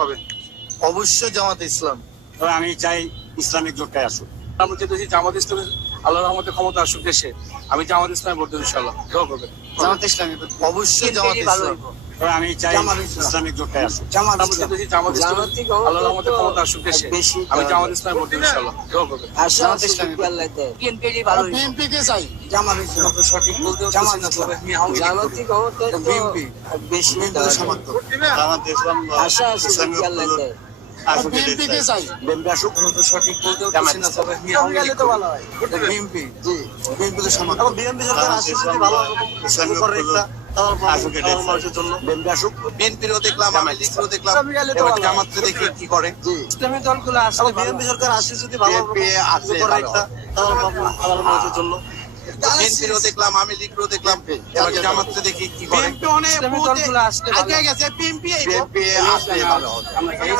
পাবেন? অবশ্যই জামাত ইসলাম। তবে আমি চাই ইসলামিক জোটটাই আসুক। আমি চাইতেছি জামাত ইসলামের আল্লাহর রহমতে ক্ষমতা আসুক দেশে। আমি জামাত ইসলামে ভোট দেব ইনশাআল্লাহ। দোয়া করবেন। জামাত ইসলামী অবশ্যই জামাত ইসলাম। তবে আমি চাই ইসলামিক জোটটাই আসুক। আমি চাইতেছি জামাত ইসলামের আল্লাহর রহমতে ক্ষমতা আসুক দেশে। আমি জামাত ইসলামে ভোট দেব ইনশাআল্লাহ। দোয়া করবেন। জামাত ইসলামী বিএনপি ভালো বিএনপি কে চাই? জামাত ইসলাম। সঠিক বলতে পারছি না, তবে আমি আওয়ামী লীগ করব। জামাতি ক্ষমতা বিএনপি বেশি সমর্থক। জামাত ইসলাম আশা আছে আল্লাহ দেয়। আসুক বিএনপি কে চাই? বিএনপি আসুক, সঠিক বলতে পারছি না, তবে আমি আওয়ামী লীগ করব। বিএনপি জি বিএনপি কে সমর্থক। বিএনপি সরকার আসলে যদি ভালো ইসলামিক আসুক, এটাই মানুষের জন্য। বিএনপি আসুক, বিএনপিরও দেখলাম, আওয়ামী লীগেরও দেখলাম, এবার জামাতকে দেখি কি করে। ইসলামী দলগুলো আসলে বিএনপি সরকার আসলে যদি ভালো বিএনপি আসলে করে ভালো একটা তাহলে মানুষের জন্য। বিএনপিরও দেখলাম, আওয়ামী লীগেরও দেখলাম, এবার জামাতকে দেখি কি করে। বিএনপি অনেক দলগুলো আসলে আগে গেছে বিএনপি আসলে ভালো হবে। আমরা এই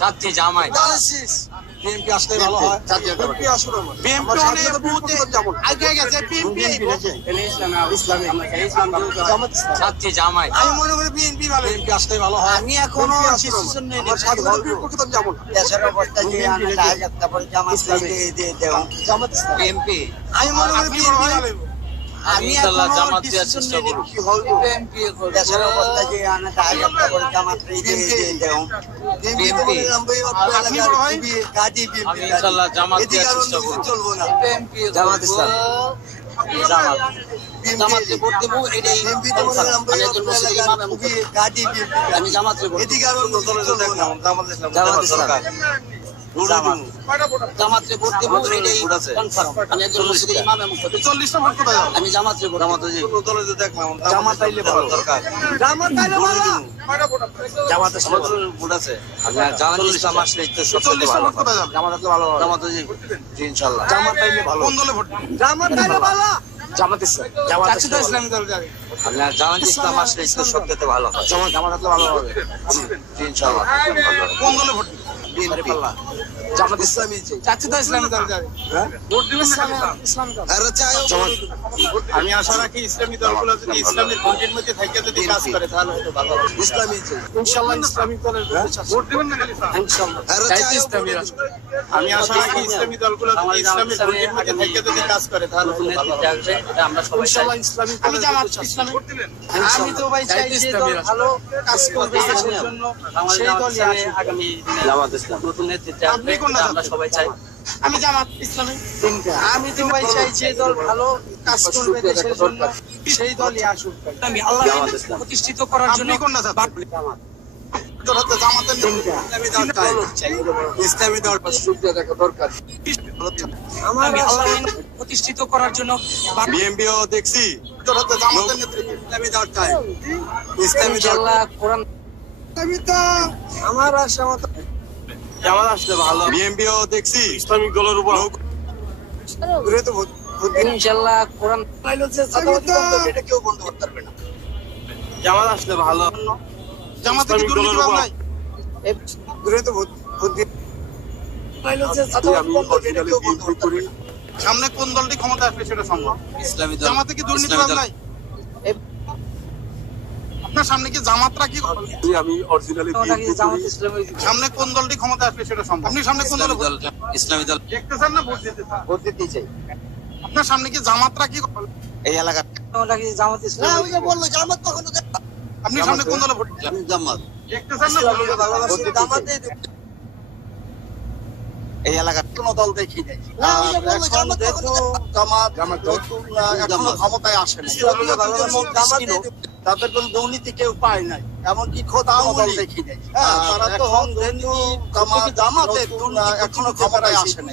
সাথে জামাই বিএনপি আসলে ভালো হয়। বিএনপি আসলে বিএনপি অনেক বুথে আগে গেছে বিএনপি সাথে জামাই আমি মনে করি বিএনপি ভালো। বিএনপি আসলে ভালো হয়। আমি এখনো ডিসিশন নেই দেশের অবস্থা যে আমি তাই একটা পরে জামাত দিয়ে দেব বিএনপি আমি মনে করি বিএনপি ভালো। আমি ইনশাআল্লাহ এখনো জামাত দেওয়ার ডিসিশন চেষ্টা নেই করব। কি হবে বিএনপি দেশের অবস্থা যে আমি তাই একটা পরে জামাত দিয়ে দেব বিএনপি আপনি বড় ভাই? গাজী আমি ইনশাআল্লাহ জামাত দেওয়ার চেষ্টা করব। চলবো না। বিএনপি জামাত ইসলাম। জামাত জামাতে ভোট দেবো এটাই আমি একজন মুসলিম ইমাম এবং আমি জামাতে ভোট দেব। জামাত ইসলাম। জামাতে ভোট দেবো এটাই কনফার্ম আমি একজন মুসলিম ইমাম এবং 40টা ভোট কোথায় যাবে? আমি জামাতে ভোট দেব। জামাত আইলে ভালো দরকার। জামাত আইলে ভালো জামাত ইসলাম ভোট আছে। আপনার জামাত ইসলাম আসলে তো সবচেয়ে 40টা ভালো। ভোট কোথায় যাবে? জামাত আসলে ভালো হবে। জামাত জি ইনশাআল্লাহ। জামাত আইলে ভালো। কোন দলে ভোট দিবেন? জামাত আইলে ভালো জামাত ইসলাম। জামাত চাচুদা ইসলামী দল যাবে। আপনার জামাত ইসলাম আসলে তো সবচেয়ে ভালো হয়। জামাত আসলে ভালো হবে। জি ইনশাআল্লাহ। কোন দলে ভোট দিবেন? বিএনপি। জামাত ইসলামী চাচুদা ইসলামী দল যাবে। ভোট দিবেন না ইসলামী দল? আরে চাই আমি আশা রাখি ইসলামী দলগুলো যদি ইসলামের কন্টেন্ট মধ্যে থেকে যদি কাজ করে তাহলে হয়তো ভালো হবে। ইসলামী ইনশাআল্লাহ ইসলামিক দলের ভোট দিবেন না খালি ইনশাআল্লাহ। আরে চাই ইসলামী আমি আশা রাখি ইসলামী দলগুলো যদি ইসলামের কন্টেন্ট মধ্যে থেকে যদি কাজ করে তাহলে হয়তো ভালো হবে। আমরা সবাই চাই। ইনশাআল্লাহ ইসলামিক আমি জামাত ইসলামী ভোট দিবেন? আমি তো ভাই চাই যে দল ভালো কাজ করবে দেশের জন্য সেই দলই আসে আগামী জামাত ইসলাম নতুন নেতৃত্বে আপনি কোনটা আমরা সবাই চাই। আমি জামাত ইসলামী। আমি তো ভাই চাই যে দল ভালো কাজ করবে দেশের জন্য সেই দলই আসুক আমি আল্লাহ প্রতিষ্ঠিত করার জন্য আপনি কোনটা চাচ্ছেন? জামাতের ইসলামী দল চাই। ইসলামী দল সুবিধা দেখা দরকার। আমি আল্লাহ প্রতিষ্ঠিত করার জন্য বিএমপিও দেখছি জামাতের নেতৃত্বে ইসলামী দল চাই। ইসলামী দল ইনশাআল্লাহ কোরআন আমার আশা মতো জামাত আসলে ভালো। বিএমপিও দেখছি ইসলামিক দলের উপর ঘুরে তো ভোট ইনশাআল্লাহ কোরআন এটা কেউ বন্ধ করতে পারবে না। জামাত আসলে ভালো। জামাতে কি দুর্নীতিবাজ নাই? ঘুরে তো ভোট দিয়ে আমি অরিজিনালি বিএমপি করি। সামনে কোন দলটি ক্ষমতা আসবে সেটা সম্ভব। ইসলামী দল। জামাতে কি দুর্নীতিবাজ নাই? আপনার সামনে কি জামাতরা কি আমি অরিজিনালি নাকি জামাত ইসলামী সামনে কোন দলটি ক্ষমতা আসবে সেটা সম্ভব। আপনি সামনে কোন দলে ভোট ইসলামী দল। দেখতে চান না ভোট দিতে চান? ভোট দিতে চাই আপনার সামনে কি জামাতরা কি এই এলাকা নাকি জামাত ইসলামী আপনি সামনে কোন দলে ভোট দিবেন? জামাত। দেখতে চান না ভোট দিতে চান? ভোট দিতে চাই এই এলাকা কোন দল দেখি নাই। ক্ষমতায় আসেনি। তাদের কোন দুর্নীতি কেউ পায় নাই, এমনকি খোদ আওয়ামী লীগ দেখি নাই। তারা তো জামাতের এখনো ক্ষমতায় আসেনি।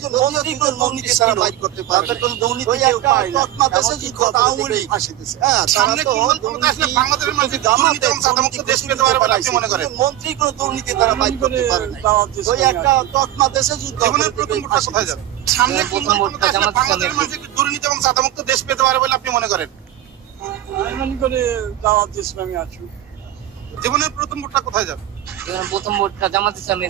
দুর্নীতি তারা বাইর করতে পারে। তাদের কোন দুর্নীতি কেউ পায় না, এমনকি খোদ আওয়ামী লীগ ফাঁসি দিছে। সামনে কোন দল ক্ষমতায় আসলে বাংলাদেশের মানুষ দুর্নীতি এবং সাদামুক্ত দেশ পেতে পারবে বলে আপনি মনে করেন? মন্ত্রী কোন দুর্নীতি তারা বাইর করতে পারে না। ওই একটা তকমা দেশে যুদ্ধ জীবনের প্রথম ভোটটা কোথায় যাবে? সামনে কোন দল ক্ষমতায় আসলে বাংলাদেশের মানুষ দুর্নীতি এবং সাদামুক্ত দেশ পেতে পারবে বলে আপনি মনে করেন? জামাত ইসলামী আসুক জীবনের প্রথম ভোটটা কোথায় যাবে? প্রথম ভোটটা জামাত ইসলামী